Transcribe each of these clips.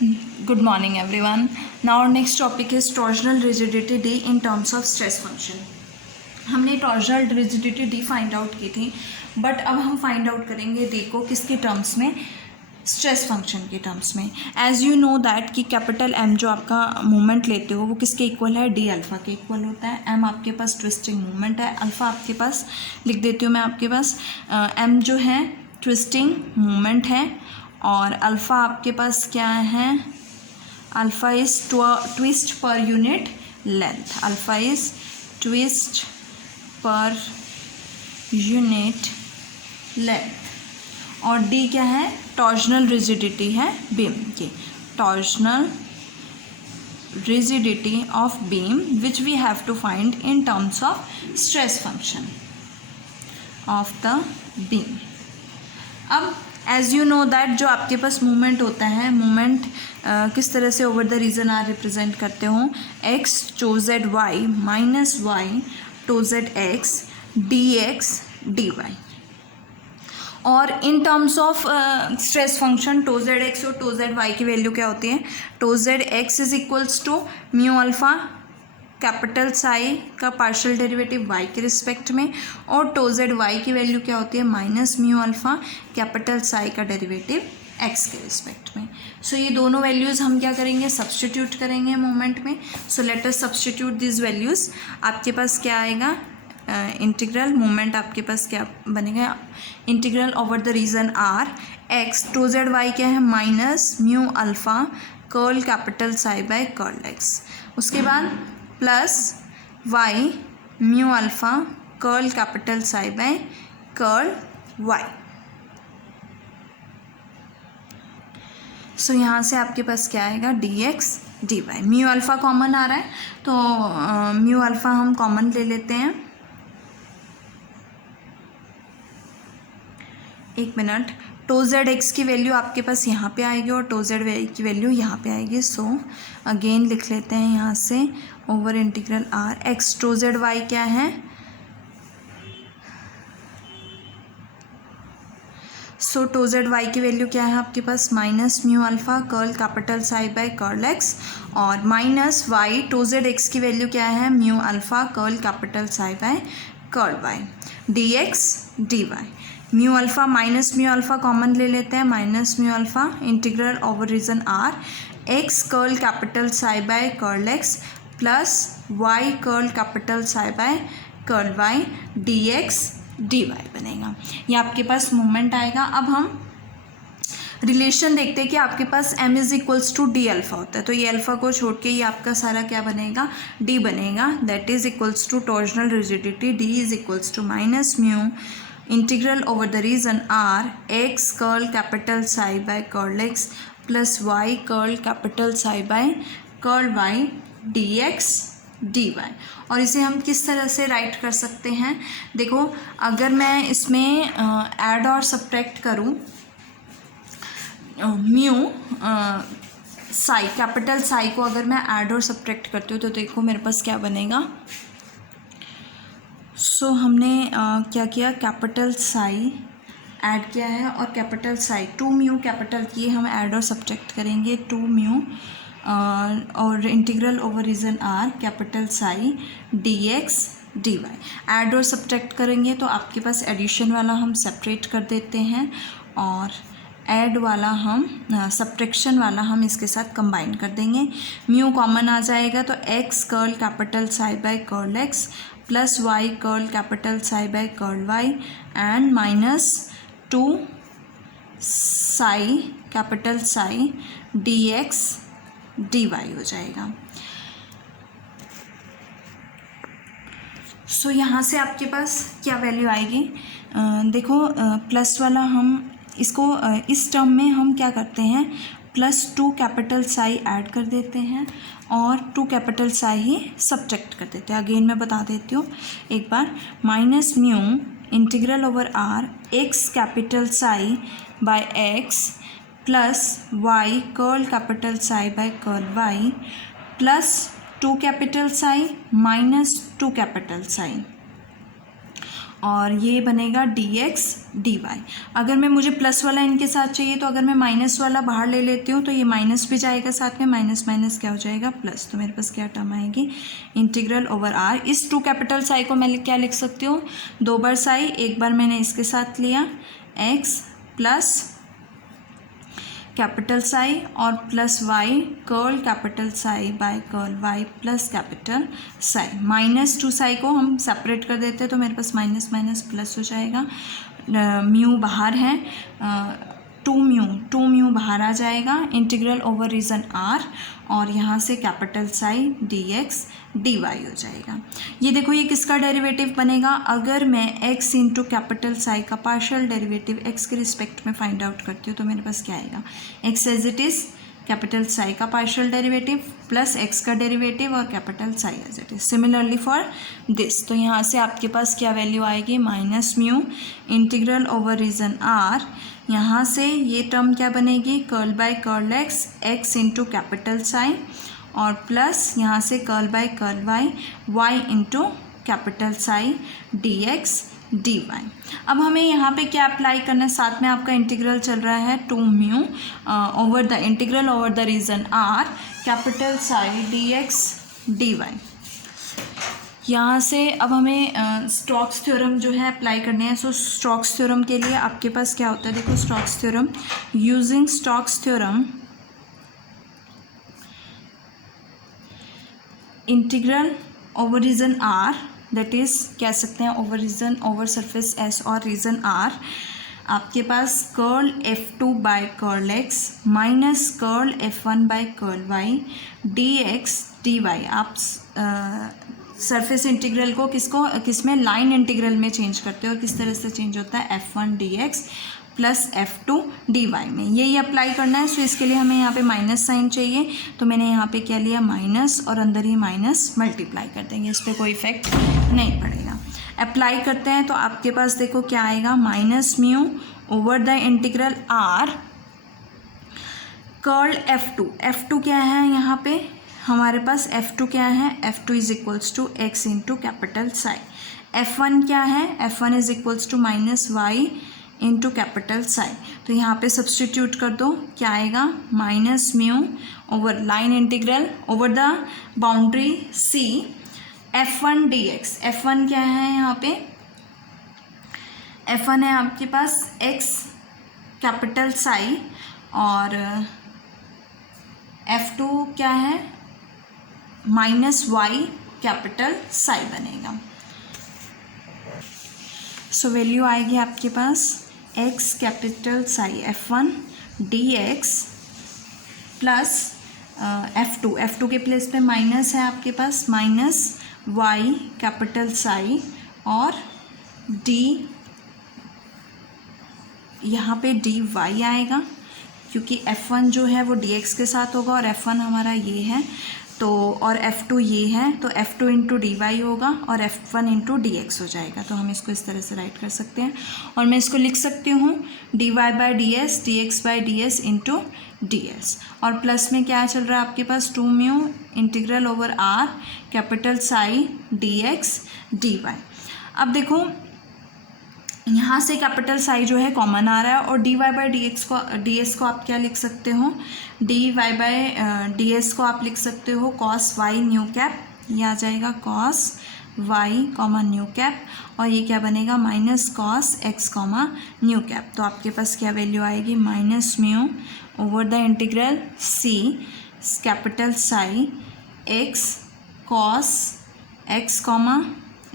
Good morning everyone. Now our next topic is torsional rigidity D in terms of stress function. हमने torsional rigidity D find out की थी, but अब हम find out करेंगे D को किसके terms में, स्ट्रेस फंक्शन के टर्म्स में. एज यू नो दैट कि कैपिटल एम जो आपका मूवमेंट लेते हो वो किसके इक्वल है, डी अल्फ़ा के इक्वल होता है. एम आपके पास ट्विस्टिंग मूवमेंट है, अल्फ़ा आपके पास लिख देती हूँ मैं आपके पास. एम जो है ट्विस्टिंग मूवमेंट है और अल्फ़ा आपके पास क्या है, alpha is twist per unit length. Alpha is twist per unit length और डी क्या है, टॉर्जनल रिजिडिटी है बीम की. Torsional rigidity of beam which we have to find in terms of stress function of the beam. अब as you know that जो आपके पास movement होता है, मूवमेंट किस तरह से over the region R represent करते हो, X tau Z Y minus Y tau Z X D x D Y. और in terms of stress function tau Z X और टू जेड वाई की वैल्यू क्या होती है, tau Z X is equals to mu alpha capital psi का partial derivative Y के respect में, और टू जेड वाई की वैल्यू क्या होती है, minus mu alpha capital psi का डेरिवेटिव एक्स के रिस्पेक्ट में. सो ये दोनों वैल्यूज़ हम क्या करेंगे, सब्सटीट्यूट करेंगे मोमेंट में. So let us substitute this values. आपके पास क्या आएगा, इंटीग्रल मोमेंट आपके पास क्या बनेगा, integral over the region R X tau Z Y क्या है, minus mu alpha curl capital psi by curl X. उसके बाद plus Y mu alpha curl capital psi by curl Y. So यहाँ से आपके पास क्या आएगा, D x D Y. Mu alpha common आ रहा है तो म्यू अल्फ़ा हम कॉमन ले लेते हैं. एक मिनट, टू जेड एक्स की वैल्यू आपके पास यहाँ पे आएगी और टू जेड वाई की वैल्यू यहाँ पे आएगी. सो अगेन लिख लेते हैं यहाँ से over integral R X tau Z Y क्या है, सो टू जेड वाई की वैल्यू क्या है आपके पास, minus mu alpha curl capital psi by curl X और minus Y tau Z X की वैल्यू क्या है, mu alpha curl capital psi by curl Y D x D Y. Mu alpha minus mu alpha common ले लेते हैं, minus mu alpha integral over region R x curl capital psi by curl x plus Y curl capital psi by curl Y D x D y बनेगा. ये आपके पास moment आएगा. अब हम relation देखते हैं कि आपके पास m is equals to d alpha होता है, तो ये अल्फ़ा को छोड़ के ये आपका सारा क्या बनेगा, d बनेगा. That is equals to torsional rigidity d is equals to minus mu integral over the region R x curl capital psi by curl x plus Y curl capital psi by curl Y D x D Y. और इसे हम किस तरह से right कर सकते हैं, देखो अगर मैं इसमें ऐड और सब्ट्रैक्ट करूँ म्यू साई कैपिटल साई को अगर मैं ऐड और सब्ट्रैक्ट करती हूँ तो देखो मेरे पास क्या बनेगा. सो हमने क्या किया, कैपिटल साई ऐड किया है और capital psi two mu capital की हम ऐड और सब्ट्रैक्ट करेंगे, टू म्यू और integral over region R capital psi D x D y. Add और सब्ट्रैक्ट करेंगे तो आपके पास एडिशन वाला हम सेपरेट कर देते हैं और ऐड वाला हम सब्ट्रैक्शन वाला हम इसके साथ कंबाइन कर देंगे. म्यू कॉमन आ जाएगा तो x curl capital psi by curl x plus Y curl capital psi by curl y and minus two psi capital psi D x D y हो जाएगा. सो यहाँ से आपके पास क्या वैल्यू आएगी, देखो प्लस वाला हम इसको इस टर्म में हम क्या करते हैं, plus two capital psi add कर देते हैं और टू कैपिटल साई ही सब्ट्रैक्ट कर देते हैं. अगेन मैं बता देती हूँ एक बार, minus mu integral over R X capital psi by X plus Y curl capital psi by curl Y plus two capital psi minus two capital psi और ये बनेगा dx dy। अगर मैं मुझे प्लस वाला इनके साथ चाहिए तो अगर मैं माइनस वाला बाहर ले लेती हूँ तो ये माइनस भी जाएगा साथ में, माइनस माइनस क्या हो जाएगा प्लस। तो मेरे पास क्या टर्म आएगी, इंटीग्रल ओवर r। इस टू कैपिटल साई को मैं क्या लिख सकती हूँ, 2 बार साई, एक बार मैंने इसके साथ लिया x प्लस कैपिटल साई और plus Y curl capital psi by curl Y plus capital psi. Minus 2 psi को हम सेपरेट कर देते हैं तो मेरे पास माइनस माइनस प्लस हो जाएगा। म्यू बाहर है, 2 म्यू बाहर आ जाएगा, इंटीग्रल ओवर रीजन आर और यहाँ से कैपिटल साई dx dy हो जाएगा। ये देखो ये किसका डेरिवेटिव बनेगा, अगर मैं x इंटू कैपिटल साई का पार्शियल डेरिवेटिव x के रिस्पेक्ट में फाइंड आउट करती हूँ तो मेरे पास क्या आएगा, x as it is capital psi का पार्शियल डेरिवेटिव प्लस x का डेरिवेटिव और capital psi as it is. Similarly for this, तो यहाँ से आपके पास क्या वैल्यू आएगी, minus mu integral over region R, यहाँ से ये टर्म क्या बनेगी, curl by curl x into capital psi और प्लस यहाँ से curl by curl y into capital psi dx dy। अब हमें यहाँ पे क्या अप्लाई करना है, साथ में आपका इंटीग्रल चल रहा है 2 mu over the integral over the region r capital psi dx dy। यहाँ से अब हमें स्टोक्स थ्योरम जो है अप्लाई करने हैं। सो स्टोक्स थ्योरम के लिए आपके पास क्या होता है, देखो Stokes theorem, using Stokes theorem integral over region R, that is कह सकते हैं over region over surface S और रीजन आर, आपके पास curl F2 by curl x minus curl F1 by curl y dx dy। आप surface integral को किसमें line integral में चेंज करते हो और किस तरह से चेंज होता है, F1 dx plus F2 dy में यही अप्लाई करना है। सो इसके लिए हमें यहाँ पे माइनस साइन चाहिए तो मैंने यहाँ पे क्या लिया, माइनस, और अंदर ही माइनस मल्टीप्लाई कर देंगे, इस पर कोई इफेक्ट नहीं पड़ेगा। अप्लाई करते हैं तो आपके पास देखो क्या आएगा, minus mu over the integral R curl F2 क्या है यहाँ पे हमारे पास, F2 क्या है, F2 is equals to x into capital psi. F1 क्या है, F1 is equals to minus y into capital psi. तो यहाँ पे सब्सटीट्यूट कर दो, क्या आएगा, minus mu over line integral over the boundary C F1 dx। F1 क्या है यहाँ पे, F1 है आपके पास x कैपिटल साई और F2 क्या है, माइनस y कैपिटल साई बनेगा। सो वैल्यू आएगी आपके पास x capital psi F1 dx plus F2 के प्लेस पे माइनस है आपके पास, माइनस y कैपिटल साई और d यहाँ पे dy आएगा क्योंकि F1 जो है वो dx के साथ होगा और F1 हमारा ये है तो, और F2 ये है तो F2 इंटू डी वाई होगा और F1 इंटू डी एक्स हो जाएगा। तो हम इसको इस तरह से राइट कर सकते हैं और मैं इसको लिख सकती हूँ d y by d s d x by d s into d s, और प्लस में क्या चल रहा है आपके पास 2 mu integral over R capital psi D x D y. अब देखो यहाँ से कैपिटल साई जो है कॉमन आ रहा है और d y by d s को आप क्या लिख सकते हो, d y by d s को आप लिख सकते हो कॉस वाई न्यू कैप, ये आ जाएगा cos y comma nu cap और ये क्या बनेगा minus cos x comma nu cap. तो आपके पास क्या वैल्यू आएगी, minus mu over the integral C capital psi x cos x comma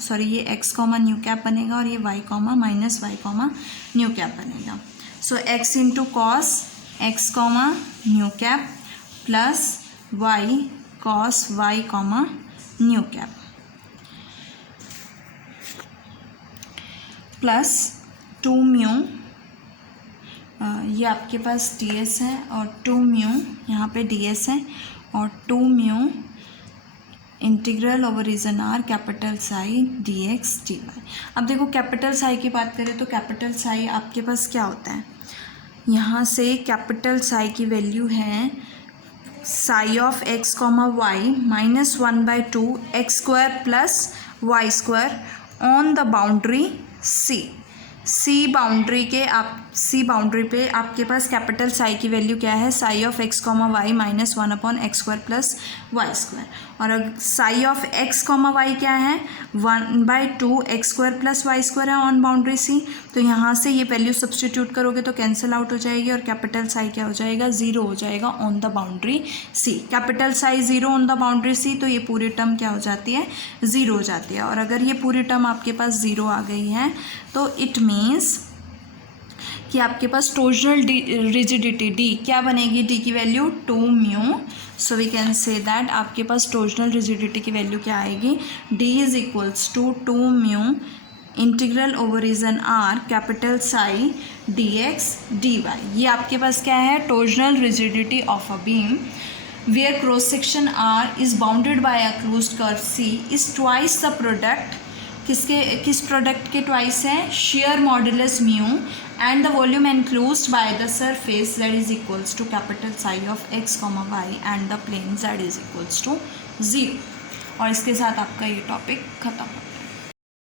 sorry ये x कॉमा न्यू कैप बनेगा और ये y comma minus y comma nu cap बनेगा। So x into cos x comma nu cap plus y cos y comma nu cap plus 2 mu ये आपके पास ds है और 2 mu यहाँ पे ds है और 2 mu integral over region R capital psi D x D y. अब देखो कैपिटल साई की बात करें तो कैपिटल साई आपके पास क्या होता है, यहाँ से कैपिटल साई की वैल्यू है psi of x comma y minus 1/2 x square plus y square on the boundary C boundary पे आपके पास कैपिटल साई की वैल्यू क्या है, psi of x comma y minus 1/x² प्लस y²। और अगर psi of x comma y क्या है, 1/2x² प्लस y² है ऑन बाउंड्री सी। तो यहाँ से ये वैल्यू सब्सटीट्यूट करोगे तो कैंसिल आउट हो जाएगी और कैपिटल साई क्या हो जाएगा, 0 हो जाएगा on the boundary C. Capital psi 0 on the boundary C, तो ये पूरी टर्म क्या हो जाती है, 0 हो जाती है। और अगर ये पूरी टर्म आपके पास 0 आ गई है तो इट मीन्स कि आपके पास टोर्जनल रिजिडिटी डी क्या बनेगी, डी की value 2 mu. So we can say that आपके पास टोर्जनल रिजिडिटी की वैल्यू क्या आएगी, D is equals to 2 mu integral over region R capital psi D x D Y. ये आपके पास क्या है, torsional rigidity of a beam where cross section R is bounded by a closed curve C is twice the product, किस product के twice है, shear modulus mu and the volume enclosed by the surface that is equals to capital psi of x comma y and the plane that is equals to 0। और इसके साथ आपका ये topic खत्म हो गया।